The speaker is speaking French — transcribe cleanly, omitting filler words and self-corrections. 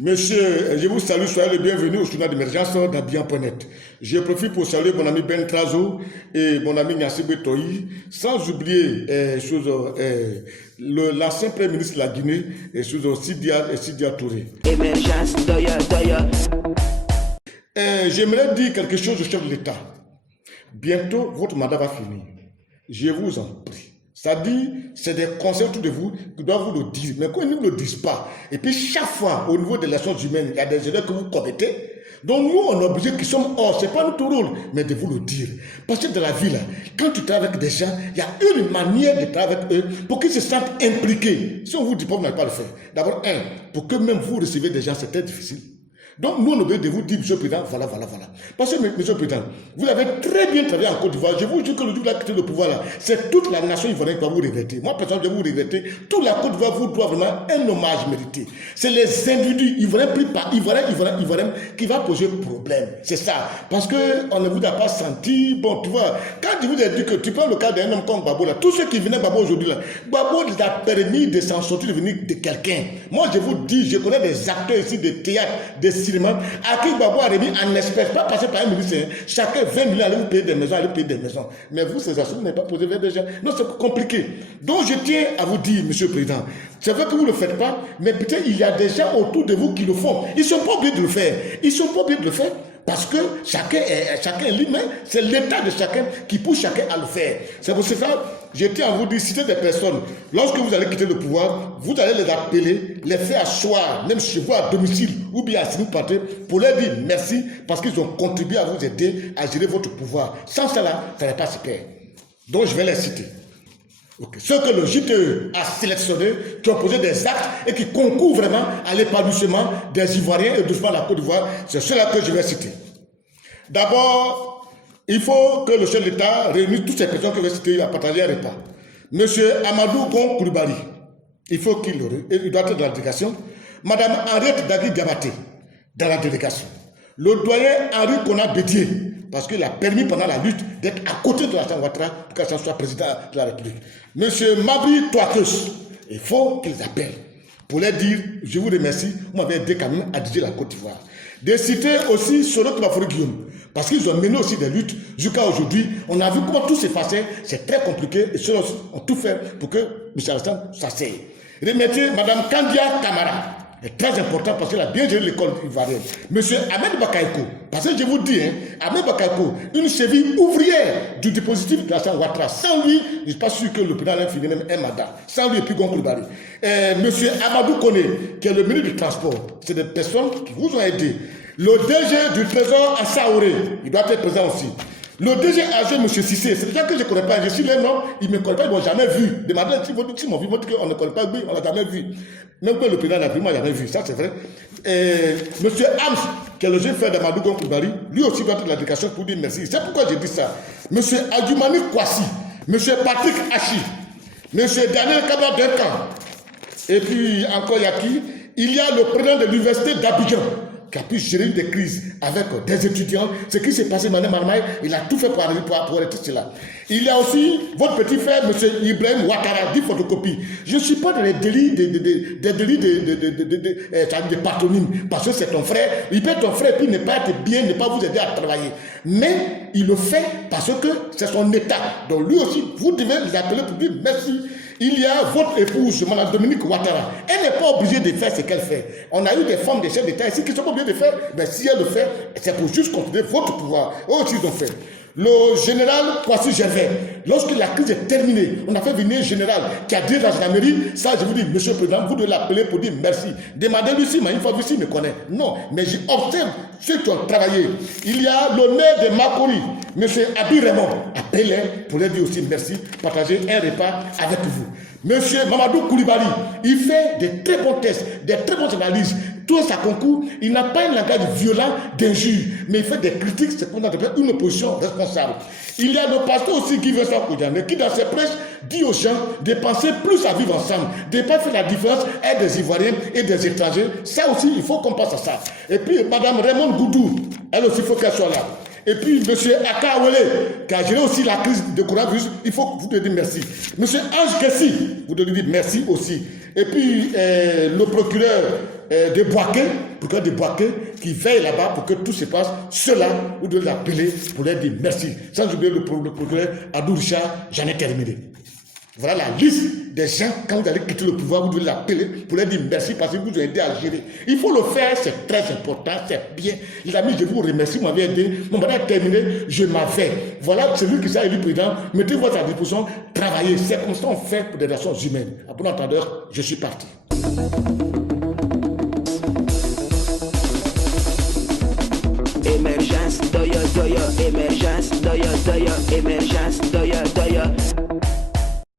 Monsieur, je vous salue, soyez le bienvenu au journal d'émergence d'Abidjan.net. Je profite pour saluer mon ami Ben Trazo et mon ami Nassibé Toyi, sans oublier l'ancien Premier ministre de la Guinée, Sidia Touré. J'aimerais dire quelque chose au chef de l'État. Bientôt, votre mandat va finir. Je vous en prie. Ça dit, c'est des conseils autour de vous qui doivent vous le dire. Mais quand ils ne le disent pas, et puis chaque fois, au niveau des relations humaines, il y a des erreurs que vous commettez. Donc nous, on est obligé qui sommes hors, ce n'est pas notre rôle, mais de vous le dire. Parce que dans la vie, là, quand tu travailles avec des gens, il y a une manière de travailler avec eux pour qu'ils se sentent impliqués. Si on vous dit pas, vous n'allez pas le faire. D'abord, pour que même vous recevez des gens, c'est très difficile. Donc, nous, on a besoin de vous dire, Monsieur le Président, voilà. Parce que, Monsieur le Président, vous avez très bien travaillé en Côte d'Ivoire. Je vous dis que le jour où vous avez quitté le pouvoir, là, c'est toute la nation ivoirienne qui va vous regretter. Moi, personnellement, je vais vous regretter. Toute la Côte d'Ivoire vous doit vraiment un hommage mérité. C'est les individus ivoiriens pris par ivoiriens qui va poser problème. C'est ça. Parce qu'on ne vous a pas senti, bon, tu vois, quand je vous ai dit que tu prends le cas d'un homme comme Babo, là, tous ceux qui venaient Babo aujourd'hui, là, Babo les a permis de s'en sortir, de venir de quelqu'un. Moi, je vous dis, je connais des acteurs ici de théâtre, de à qui Babo a remis en espèces, pas passé par un ministre, chacun 20 millions, allez vous payer des maisons, allez payer des maisons. Mais vous, ces assurances, vous n'avez pas posé vers des gens. Non, c'est compliqué. Donc, je tiens à vous dire, Monsieur le Président, c'est vrai que vous ne le faites pas, mais peut-être il y a des gens autour de vous qui le font. Ils ne sont pas obligés de le faire. Ils ne sont pas obligés de le faire. Parce que chacun est libre, c'est l'état de chacun qui pousse chacun à le faire. C'est pour ça je tiens à vous dire, citer des personnes, lorsque vous allez quitter le pouvoir, vous allez les appeler, les faire asseoir, même chez vous à domicile, ou bien à Sini-Paté, pour leur dire merci, parce qu'ils ont contribué à vous aider à gérer votre pouvoir. Sans cela, ça n'est pas super. Donc je vais les citer. Okay. Ceux que le JTE a sélectionnés, qui ont posé des actes et qui concourent vraiment à l'épanouissement des Ivoiriens et doucement la Côte d'Ivoire, c'est ceux-là que je vais citer. D'abord, il faut que le chef de l'État réunisse toutes ces personnes que je vais citer à partager un repas. Monsieur Amadou Gon Coulibaly, il faut qu'il doit être dans la délégation. Madame Henriette Dagui Diabaté, dans la délégation. Le doyen Henri Kona Bédier, parce qu'il a permis pendant la lutte d'être à côté de Alassane Ouattara pour qu'Alassane soit président de la République. Monsieur Mabri Touakeus, il faut qu'ils appellent pour leur dire, je vous remercie, vous m'avez aidé quand même à diriger la Côte d'Ivoire. De citer aussi Sorok Bafori Guillaume, parce qu'ils ont mené aussi des luttes jusqu'à aujourd'hui. On a vu comment tout s'est passé, c'est très compliqué et ceux-là ont tout fait pour que M. Alassane s'asseye. Remercier Mme Kandia Kamara. C'est très important parce qu'elle a bien géré l'école ivoirienne. Monsieur Ahmed Bakayoko, parce que je vous dis, Ahmed Bakayoko, une cheville ouvrière du dispositif de Alassane Ouattara. Sans lui, je ne suis pas sûr que le président allait finir même un mandat. Sans lui et puis Gon Coulibaly. Monsieur Amadou Kone, qui est le ministre du Transport, c'est des personnes qui vous ont aidé. Le DG du Trésor à Saoré, il doit être présent aussi. Le DG AG, M. Cissé, c'est des gens que je ne connais pas. Je suis là, non, ils ne me connaissent pas, ils ne m'ont jamais vu. Demandez si m'ont vu, on ne connaît pas, oui, on ne l'a jamais vu. Même que le président l'a vu, moi, jamais vu, ça c'est vrai. M. Hams, qui est le jeune frère d'Amadou Gon Coulibaly, lui aussi doit être de la délégation pour dire merci. C'est pourquoi j'ai dit ça. M. Adjoumani Kwasi, M. Patrick Hachi, M. Daniel Kabla Duncan, et puis encore, il y a qui? Il y a le président de l'université d'Abidjan, qui a pu gérer des crises avec des étudiants. Ce qui s'est passé, Mme Marmaille, il a tout fait pour arrêter cela. Il y a aussi votre petit frère, M. Ibrahim Ouattara, dit photocopie. Je ne suis pas dans les délits de patronyme, parce que c'est ton frère. Il peut être ton frère, puis ne pas être bien, ne pas vous aider à travailler. Mais il le fait parce que c'est son état. Donc lui aussi, vous devez les appeler pour dire merci. Il y a votre épouse, Mme Dominique Ouattara. Elle n'est pas obligée de faire ce qu'elle fait. On a eu des femmes des chefs d'État ici qui ne sont pas obligées de faire. Mais si elle le fait, c'est pour juste continuer votre pouvoir. Eux aussi, ils ont fait. Le général Kwasi Gervais, lorsque la crise est terminée, on a fait venir un général qui a dit la gendarmerie. Ça, je vous dis, monsieur le président, vous devez l'appeler pour dire merci. Demandez-lui si, mais une fois ici, il me connaît. Non, mais j'observe ceux qui ont travaillé. Il y a le maire de Makori, monsieur Abi Raymond. Appelez pour lui dire aussi merci, partager un repas avec vous. Monsieur Mamadou Coulibaly, il fait des très bons tests, des très bonnes analyses. Tout ça concourt, il n'a pas un langage violent d'injure, mais il fait des critiques, c'est qu'on appelle une opposition responsable. Il y a le pasteur aussi Guy Vincent Koudiane, qui dans ses prêches dit aux gens de penser plus à vivre ensemble, de ne pas faire la différence entre des Ivoiriens et des étrangers. Ça aussi, il faut qu'on passe à ça. Et puis, Mme Raymond Goudou, elle aussi, il faut qu'elle soit là. Et puis, M. Akawele, qui a géré aussi la crise de coronavirus, il faut que vous devez dire merci. M. Ange Kessi, vous devez dire merci aussi. Et puis, le procureur de Boaké, qui veille là-bas pour que tout se passe, ceux-là, vous devez l'appeler pour leur dire merci. Sans oublier le procureur Abdou Richard, j'en ai terminé. Voilà la liste des gens, quand vous allez quitter le pouvoir, vous devez l'appeler pour leur dire merci parce que vous avez aidé à gérer. Il faut le faire, c'est très important, c'est bien. Les amis, je vous remercie, vous m'avez aidé. Mon mandat est terminé, je m'en vais. Voilà celui qui s'est élu président. Mettez-vous à sa disposition, travaillez. C'est comme ça qu'on fait pour des raisons humaines. À bon entendeur, je suis parti. Émergence, doya, doya, émergence, doya, doya, émergence, doya, doya.